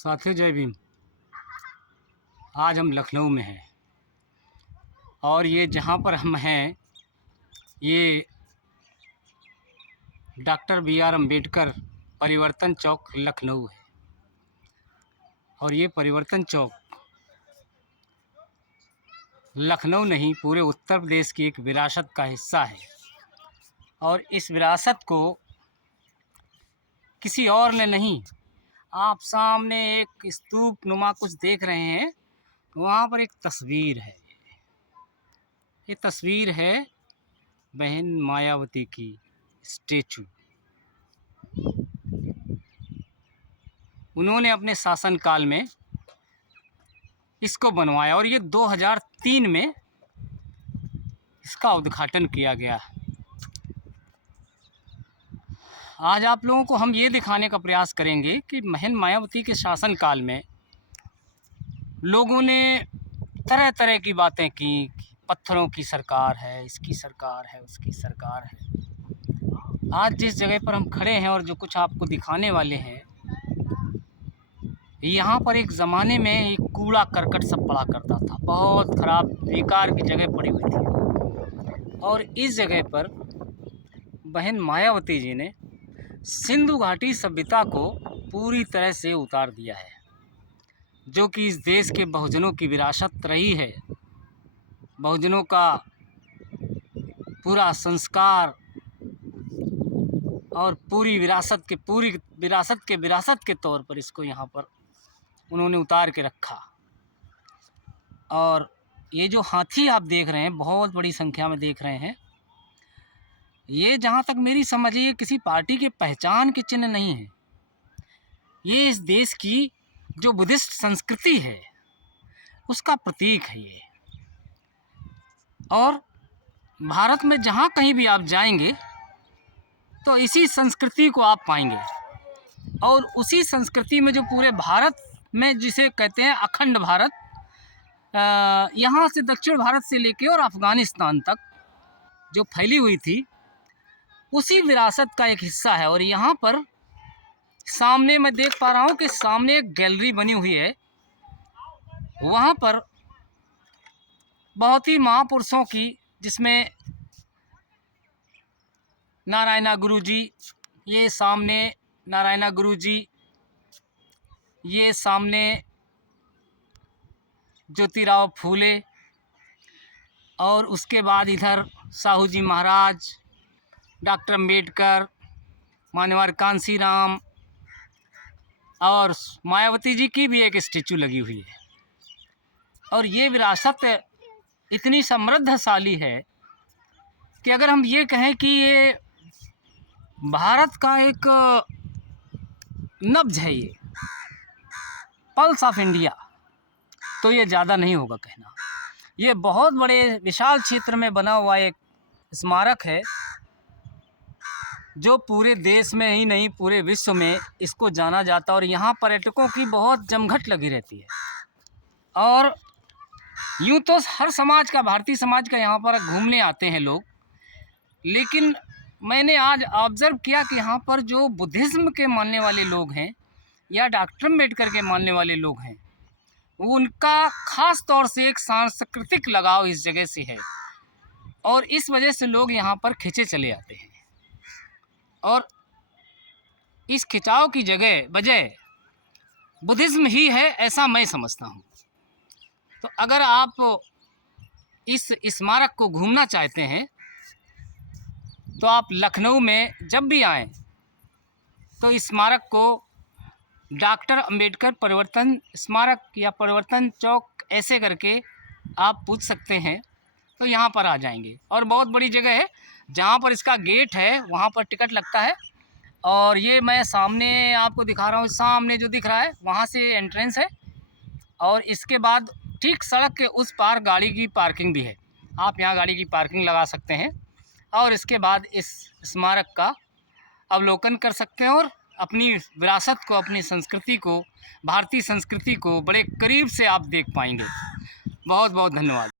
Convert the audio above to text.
साथियों जय भीम। आज हम लखनऊ में हैं और ये जहाँ पर हम हैं ये डॉक्टर बी.आर. अम्बेडकर परिवर्तन चौक लखनऊ है। और ये परिवर्तन चौक लखनऊ नहीं पूरे उत्तर प्रदेश की एक विरासत का हिस्सा है। और इस विरासत को किसी और ने नहीं, आप सामने एक स्तूप नुमा कुछ देख रहे हैं, वहाँ पर एक तस्वीर है। ये तस्वीर है बहन मायावती की स्टेचू। उन्होंने अपने शासनकाल में इसको बनवाया और ये 2003 में इसका उद्घाटन किया गया। आज आप लोगों को हम ये दिखाने का प्रयास करेंगे कि बहन मायावती के शासनकाल में लोगों ने तरह तरह की बातें की। पत्थरों की सरकार है, इसकी सरकार है, उसकी सरकार है। आज जिस जगह पर हम खड़े हैं और जो कुछ आपको दिखाने वाले हैं, यहाँ पर एक ज़माने में एक कूड़ा करकट सब पड़ा करता था। बहुत ख़राब बेकार की जगह पड़ी हुई थी। और इस जगह पर बहन मायावती जी ने सिंधु घाटी सभ्यता को पूरी तरह से उतार दिया है, जो कि इस देश के बहुजनों की विरासत रही है। बहुजनों का पूरा संस्कार और पूरी विरासत के तौर पर इसको यहाँ पर उन्होंने उतार के रखा। और ये जो हाथी आप देख रहे हैं, बहुत बड़ी संख्या में देख रहे हैं, ये जहाँ तक मेरी समझ है ये किसी पार्टी के पहचान के चिन्ह नहीं है। ये इस देश की जो बुद्धिस्ट संस्कृति है उसका प्रतीक है ये। और भारत में जहाँ कहीं भी आप जाएंगे तो इसी संस्कृति को आप पाएंगे। और उसी संस्कृति में जो पूरे भारत में जिसे कहते हैं अखंड भारत, यहाँ से दक्षिण भारत से लेके और अफ़गानिस्तान तक जो फैली हुई थी, उसी विरासत का एक हिस्सा है। और यहाँ पर सामने मैं देख पा रहा हूँ कि सामने एक गैलरी बनी हुई है। वहाँ पर बहुत ही महापुरुषों की, जिसमें नारायणा गुरुजी, ये सामने नारायणा गुरुजी, ये सामने ज्योतिराव फूले, और उसके बाद इधर साहू जी महाराज, डॉक्टर अम्बेडकर, मान्यवर कांसीराम, और मायावती जी की भी एक स्टैचू लगी हुई है। और ये विरासत इतनी समृद्धशाली है कि अगर हम ये कहें कि ये भारत का एक नब्ज है, ये पल्स ऑफ इंडिया, तो ये ज़्यादा नहीं होगा कहना। ये बहुत बड़े विशाल क्षेत्र में बना हुआ एक स्मारक है, जो पूरे देश में ही नहीं पूरे विश्व में इसको जाना जाता है। और यहाँ पर्यटकों की बहुत जमघट लगी रहती है। और यूँ तो हर समाज का, भारतीय समाज का यहाँ पर घूमने आते हैं लोग, लेकिन मैंने आज ऑब्ज़र्व किया कि यहाँ पर जो बुद्धिज़्म के मानने वाले लोग हैं या डॉक्टर अम्बेडकर के मानने वाले लोग हैं, उनका ख़ास तौर से एक सांस्कृतिक लगाव इस जगह से है। और इस वजह से लोग यहाँ पर खिंचे चले आते हैं। और इस खिंचाव की वजह बुद्धिज़्म ही है, ऐसा मैं समझता हूँ। तो अगर आप इस स्मारक को घूमना चाहते हैं तो आप लखनऊ में जब भी आएँ तो इस स्मारक को डॉक्टर अम्बेडकर परिवर्तन स्मारक या परिवर्तन चौक ऐसे करके आप पूछ सकते हैं, तो यहाँ पर आ जाएंगे। और बहुत बड़ी जगह है, जहाँ पर इसका गेट है वहाँ पर टिकट लगता है। और ये मैं सामने आपको दिखा रहा हूँ, सामने जो दिख रहा है वहाँ से एंट्रेंस है। और इसके बाद ठीक सड़क के उस पार गाड़ी की पार्किंग भी है, आप यहाँ गाड़ी की पार्किंग लगा सकते हैं। और इसके बाद इस स्मारक का अवलोकन कर सकते हैं और अपनी विरासत को, अपनी संस्कृति को, भारतीय संस्कृति को बड़े करीब से आप देख पाएंगे। बहुत बहुत धन्यवाद।